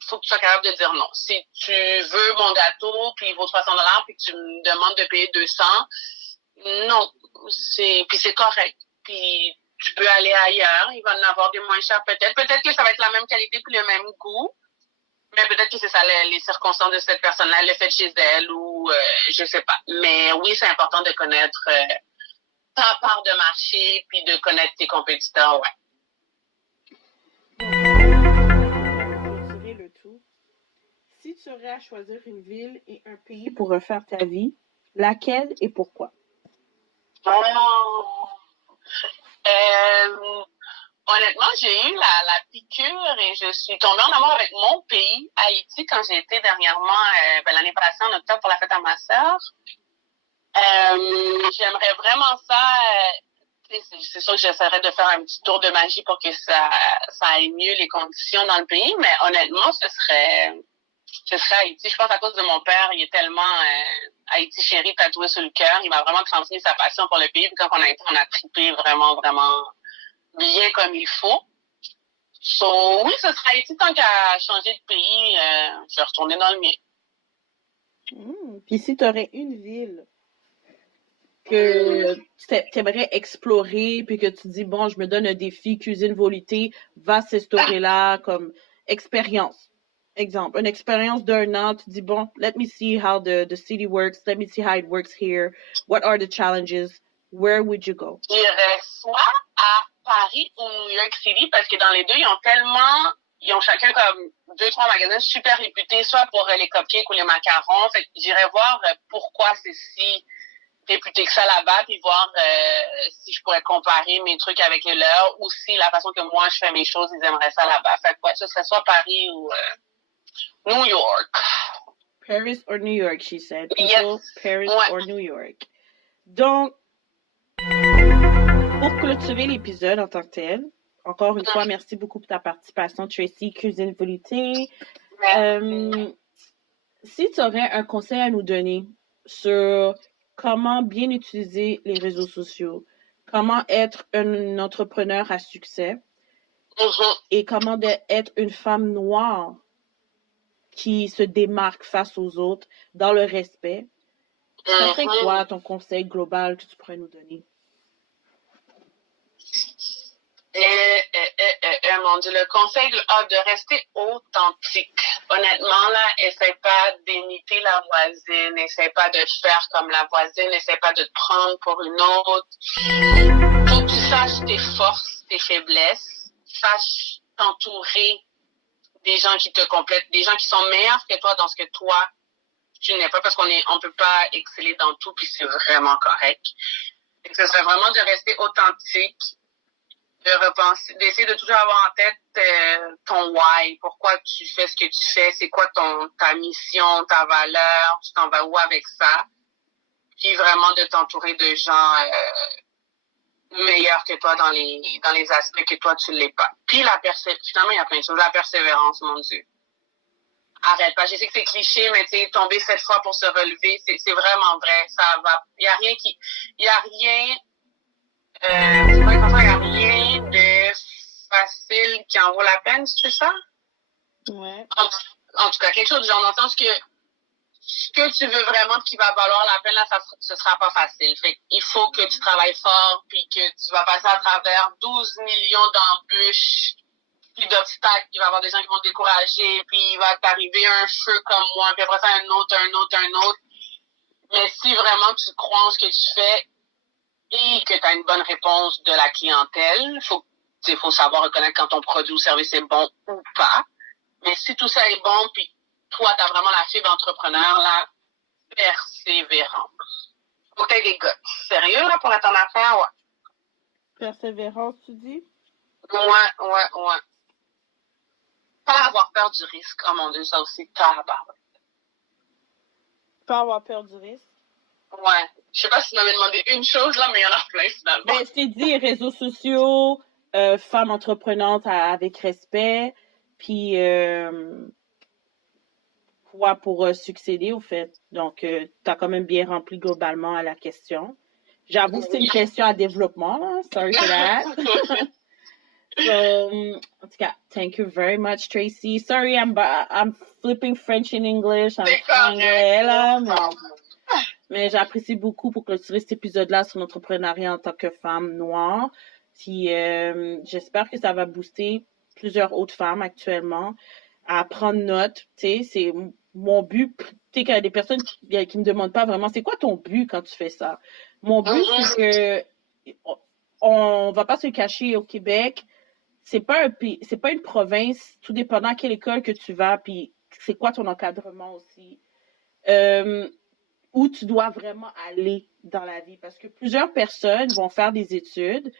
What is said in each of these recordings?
faut que tu sois capable de dire non. Si tu veux mon gâteau, puis il vaut 300 $, puis que tu me demandes de payer 200, non. Puis c'est correct. Puis tu peux aller ailleurs, il va en avoir des moins chers peut-être. Peut-être que ça va être la même qualité puis le même goût, mais peut-être que c'est ça les circonstances de cette personne-là, le fait chez elle ou je sais pas. Mais oui, c'est important de connaître ta part de marché puis de connaître tes compétiteurs, ouais. Clôturer le tout. Si tu aurais à choisir une ville et un pays pour refaire ta vie, laquelle et pourquoi? Honnêtement, j'ai eu la piqûre et je suis tombée en amour avec mon pays, Haïti, quand j'ai été dernièrement, l'année passée, en octobre, pour la fête à ma sœur. J'aimerais vraiment ça. C'est sûr que j'essaierais de faire un petit tour de magie pour que ça aille mieux les conditions dans le pays, mais honnêtement, ce serait Haïti. Je pense à cause de mon père, il est tellement Haïti chéri tatoué sur le cœur. Il m'a vraiment transmis sa passion pour le pays. Puis quand on a été, on a trippé vraiment, vraiment bien comme il faut. So, oui, ce serait Haïti. Tant qu'à changer de pays, je vais retourner dans le mien. Puis si tu aurais une ville que tu aimerais explorer, puis que tu dis, bon, je me donne un défi, cuisine volupté, va s'instaurer-là comme expérience. Exemple, une expérience d'un an, tu dis, bon, let me see how the city works, let me see how it works here, what are the challenges, where would you go? J'irais soit à Paris ou New York City, parce que dans les deux, ils ont chacun comme 2-3 magasins super réputés, soit pour les cupcakes ou les macarons. Fait que j'irais voir pourquoi c'est si réputé que ça là-bas, puis voir si je pourrais comparer mes trucs avec les leurs, ou si la façon que moi je fais mes choses, ils aimeraient ça là-bas. Fait que ouais, ce serait soit Paris ou New York. Paris or New York, she said. People, yes. Paris ouais. or New York. Donc, pour clôturer l'épisode en tant que tel, encore une fois, merci beaucoup pour ta participation, Tracy, Cuisine Volupté. Si tu aurais un conseil à nous donner sur comment bien utiliser les réseaux sociaux, comment être un entrepreneur à succès et comment être une femme noire qui se démarque face aux autres dans le respect, ça serait quoi ton conseil global que tu pourrais nous donner? Mon Dieu, le conseil de rester authentique. Honnêtement, là, essaie pas d'imiter la voisine, essaie pas de faire comme la voisine, essaie pas de te prendre pour une autre. Faut que tu saches tes forces, tes faiblesses, sache t'entourer des gens qui te complètent, des gens qui sont meilleurs que toi dans ce que toi, tu n'es pas, parce on peut pas exceller dans tout, puis c'est vraiment correct. Et ce serait vraiment de rester authentique, de repenser, d'essayer de toujours avoir en tête ton why, pourquoi tu fais ce que tu fais, c'est quoi ta mission, ta valeur, tu t'en vas où avec ça, puis vraiment de t'entourer de gens meilleurs que toi dans les aspects que toi tu l'es pas. Puis finalement il y a plein de choses, la persévérance, mon Dieu. Arrête pas, je sais que c'est cliché, mais tu sais, tomber 7 fois pour se relever, c'est vraiment vrai, ça va, il y a rien de facile qui en vaut la peine, c'est ça? Ouais. En tout cas, quelque chose du genre, dans le sens que ce que tu veux vraiment qui va valoir la peine, là, ce sera pas facile. Fait il faut que tu travailles fort, puis que tu vas passer à travers 12 millions d'embûches, puis d'obstacles. Il va y avoir des gens qui vont te décourager, puis il va t'arriver un feu comme moi, puis après ça, un autre. Mais si vraiment tu crois en ce que tu fais et que tu as une bonne réponse de la clientèle, faut savoir reconnaître quand ton produit ou service est bon ou pas. Mais si tout ça est bon, puis toi, tu as vraiment la fibre entrepreneur, là, persévérance. Faut que t'aies des gars. Sérieux, là, pour être en affaires, ouais. Persévérance, tu dis? Ouais. Pas avoir peur du risque. Oh mon Dieu, ça aussi, tabarouette. Pas avoir peur du risque? Ouais. Je sais pas si tu m'avais demandé une chose, là, mais il y en a plein, finalement. Ben, je t'ai dit réseaux sociaux, femme entreprenante avec respect, puis quoi pour succéder, au fait. Donc, tu as quand même bien rempli globalement à la question. J'avoue que c'est une question à développement, là. Sorry for that. En tout cas, thank you very much, Tracy. Sorry, I'm flipping French in English. I'm anglais, là, mais j'apprécie beaucoup pour clôturer cet épisode-là sur l'entrepreneuriat en tant que femme noire. Puis, j'espère que ça va booster plusieurs autres femmes actuellement à prendre note. Tu sais, c'est mon but. Tu sais, qu'il y a des personnes qui me demandent pas vraiment, c'est quoi ton but quand tu fais ça? Mon but, c'est que on va pas se cacher au Québec. C'est pas une province, tout dépendant à quelle école que tu vas, puis c'est quoi ton encadrement aussi. Où tu dois vraiment aller dans la vie. Parce que plusieurs personnes vont faire des études.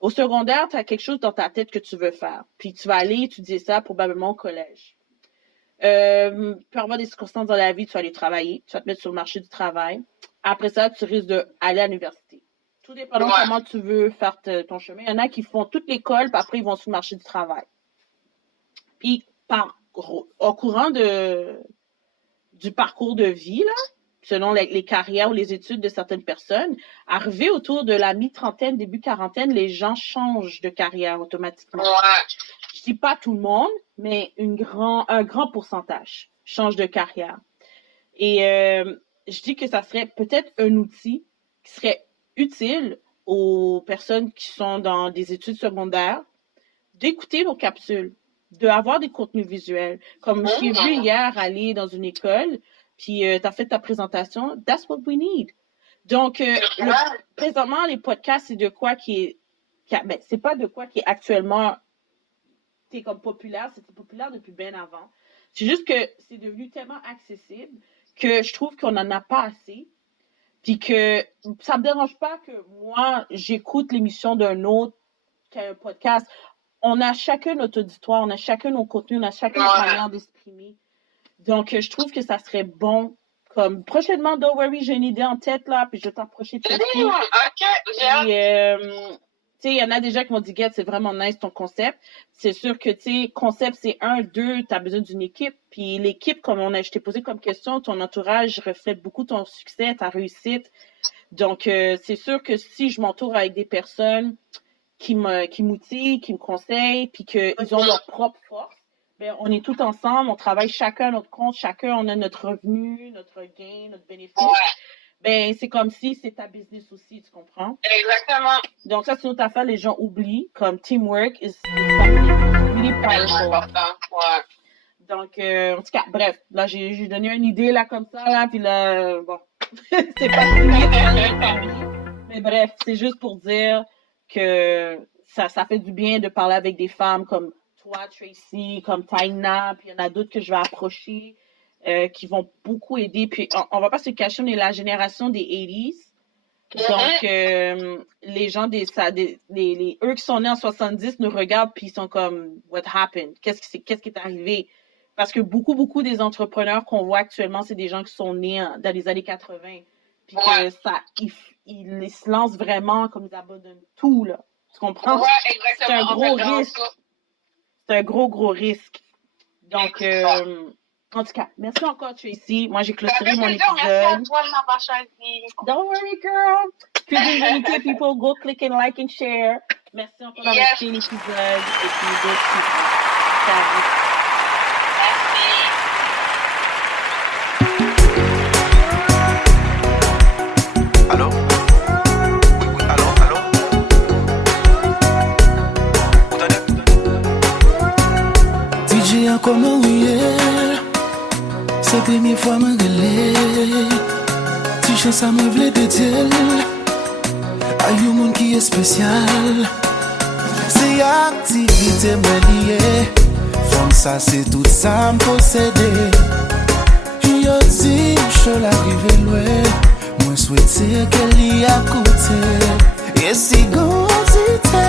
Au secondaire, tu as quelque chose dans ta tête que tu veux faire. Puis tu vas aller étudier ça probablement au collège. Tu peux avoir des circonstances dans la vie, tu vas aller travailler, tu vas te mettre sur le marché du travail. Après ça, tu risques d'aller à l'université. Tout dépendant comment tu veux faire ton chemin. Il y en a qui font toute l'école, puis après, ils vont sur le marché du travail. Puis, au courant du parcours de vie, là, selon les carrières ou les études de certaines personnes, arrivé autour de la mi-trentaine, début quarantaine, les gens changent de carrière automatiquement. Je dis pas tout le monde, mais un grand pourcentage change de carrière. Et je dis que ça serait peut-être un outil qui serait utile aux personnes qui sont dans des études secondaires d'écouter nos capsules, d'avoir des contenus visuels. Comme j'ai vu hier aller dans une école, puis tu as fait ta présentation, that's what we need. Donc, présentement, les podcasts, c'est de quoi c'est pas de quoi qui est actuellement comme populaire, c'était populaire depuis bien avant. C'est juste que c'est devenu tellement accessible que je trouve qu'on n'en a pas assez. Puis que ça me dérange pas que moi, j'écoute l'émission d'un autre qui a un podcast. On a chacun notre auditoire, on a chacun nos contenus, on a chacun notre manière d'exprimer. Donc, je trouve que ça serait bon. Comme prochainement, don't worry, j'ai une idée en tête, là, puis je vais t'approcher de OK, j'ai tu sais, il y en a déjà qui m'ont dit, Get, c'est vraiment nice ton concept. C'est sûr que, tu sais, concept, c'est 1, 2, tu as besoin d'une équipe. Puis l'équipe, comme je t'ai posé comme question, ton entourage reflète beaucoup ton succès, ta réussite. Donc, c'est sûr que si je m'entoure avec des personnes qui m'outillent, qui me conseillent, puis qu'ils ont leur propre force, ben, on est tous ensemble, on travaille chacun à notre compte, chacun, on a notre revenu, notre gain, notre bénéfice. Ben, c'est comme si c'est ta business aussi, tu comprends? Exactement. Donc, ça, c'est une autre affaire, les gens oublient, comme teamwork is really powerful. Donc, en tout cas, bref, là, j'ai donné une idée, là, comme ça, là, puis là, bon, c'est pas mais bref, c'est juste pour dire que ça fait du bien de parler avec des femmes comme toi, Tracy, comme Taina, puis il y en a d'autres que je vais approcher, qui vont beaucoup aider. Puis on va pas se cacher, on est la génération des 80s. Donc, les gens eux qui sont nés en 70 nous regardent puis ils sont comme, what happened? Qu'est-ce qui est arrivé? Parce que beaucoup des entrepreneurs qu'on voit actuellement, c'est des gens qui sont nés dans les années 80. Puis que ils se lancent vraiment comme ils abandonnent tout, là. Tu comprends? Ouais, exactement. C'est un gros risque. C'est un gros risque. Donc, en tout cas, merci encore, Tracy. Moi, j'ai clôturé mon épisode. Merci à toi de m'avoir choisi. Don't worry, girl. Curiosity people, go click and like and share. Merci encore d'avoir écouté l'épisode. Et puis, d'autres Salut. Allô? Oui, allô? Vous donnez? DJ a comment oui, c'est la première fois que je relève. Si je ça me voulait te dire, a un monde qui est spécial. C'est activité moi liée. Femme ça c'est tout ça me posséder. Yo dit je l'arrive loin. Moi souhaiter qu'elle y a coûté. Et si gondité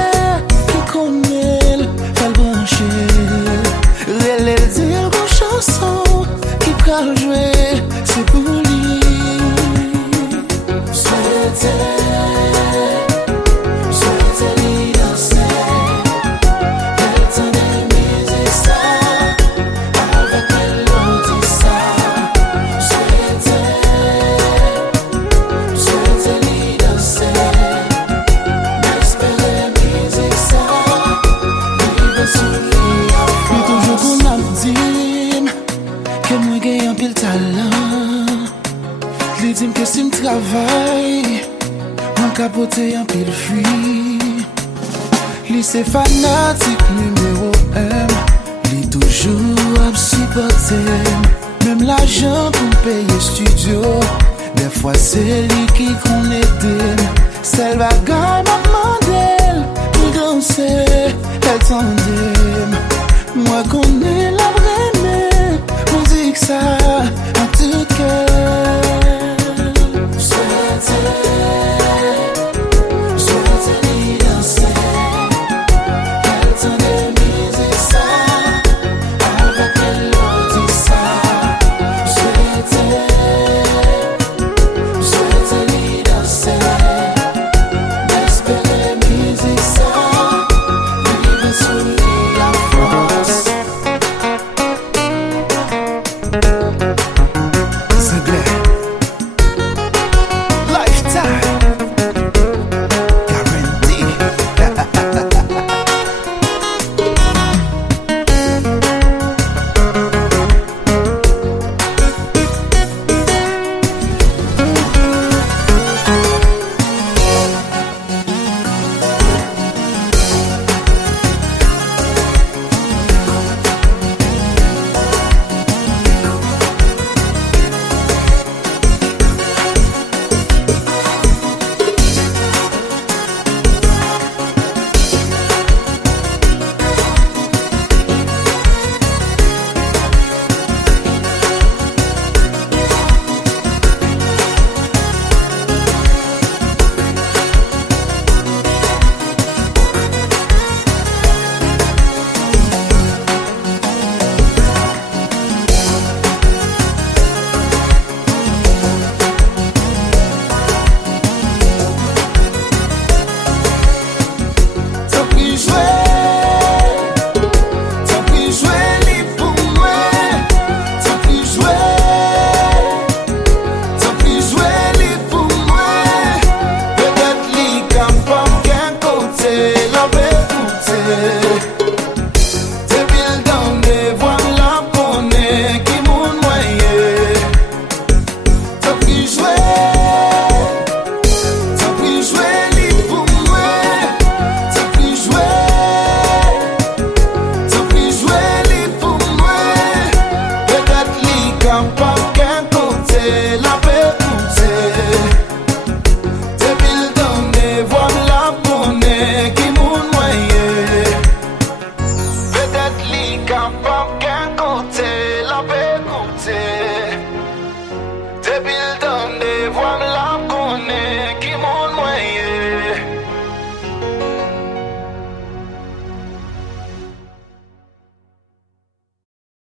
qui connaît pas brancher. Elle dire une chanson qui peut jouer c'est pour lui. Souhaiter talent. Li dim que si m'travaille, m'en capote en pile fui. Li c'est fanatique numéro 1. Li toujours à supporter. Même l'argent pour payer studio, des fois c'est lui qui connaît. Celle bagaille m'a demandé, nous danser, elle tendait. Moi connais la